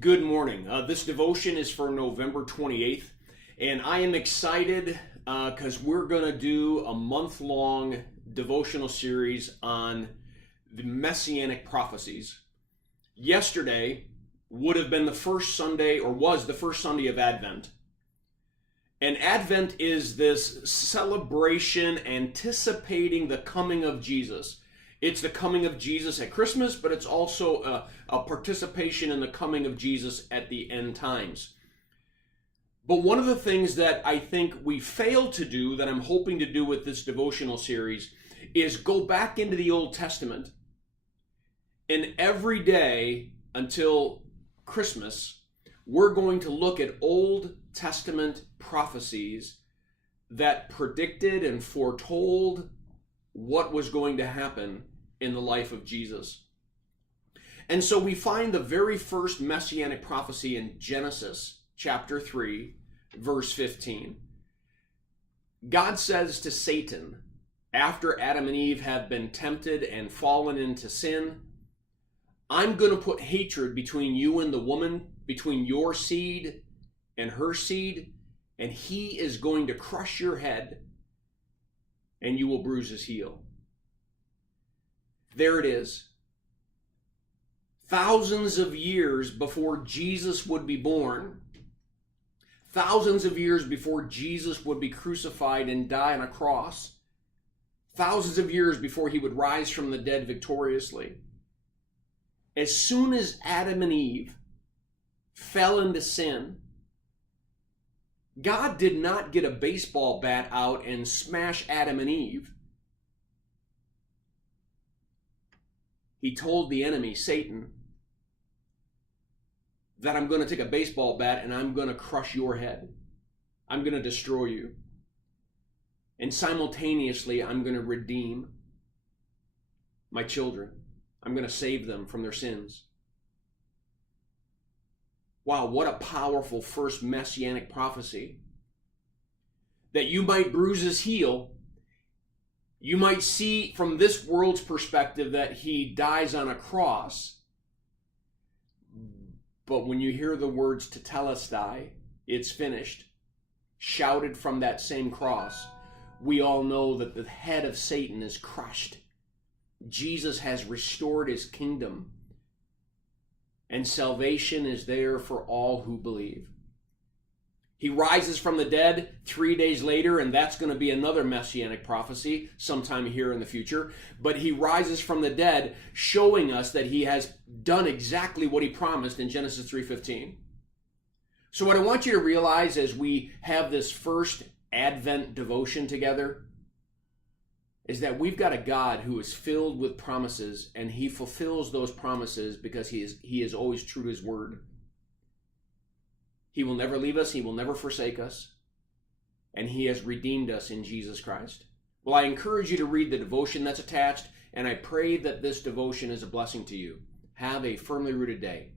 Good morning. This devotion is for November 28th, and I am excited because we're going to do a month-long devotional series on the messianic prophecies. Yesterday would have been the first Sunday, or was the first Sunday of Advent. And Advent is this celebration anticipating the coming of Jesus. It's the coming of Jesus at Christmas, but it's also a participation in the coming of Jesus at the end times. But one of the things that I think we fail to do, that I'm hoping to do with this devotional series, is go back into the Old Testament. And every day until Christmas, we're going to look at Old Testament prophecies that predicted and foretold what was going to happen in the life of Jesus. And so we find the very first messianic prophecy in Genesis chapter 3, verse 15. God says to Satan, after Adam and Eve have been tempted and fallen into sin, I'm going to put hatred between you and the woman, between your seed and her seed, and he is going to crush your head, and you will bruise his heel. There it is. Thousands of years before Jesus would be born, thousands of years before Jesus would be crucified and die on a cross, thousands of years before he would rise from the dead victoriously, as soon as Adam and Eve fell into sin, God did not get a baseball bat out and smash Adam and Eve. He told the enemy, Satan, that I'm going to take a baseball bat and I'm going to crush your head. I'm going to destroy you. And simultaneously, I'm going to redeem my children. I'm going to save them from their sins. Wow, what a powerful first messianic prophecy. That you might bruise his heel. You might see from this world's perspective that he dies on a cross. But when you hear the words tetelestai, it's finished, shouted from that same cross, we all know that the head of Satan is crushed. Jesus has restored his kingdom. And salvation is there for all who believe. He rises from the dead 3 days later, and that's going to be another messianic prophecy sometime here in the future. But he rises from the dead, showing us that he has done exactly what he promised in Genesis 3:15. So what I want you to realize as we have this first Advent devotion together is that we've got a God who is filled with promises, and he fulfills those promises because he is always true to his word. He will never leave us, he will never forsake us, and he has redeemed us in Jesus Christ. Well, I encourage you to read the devotion that's attached, and I pray that this devotion is a blessing to you. Have a firmly rooted day.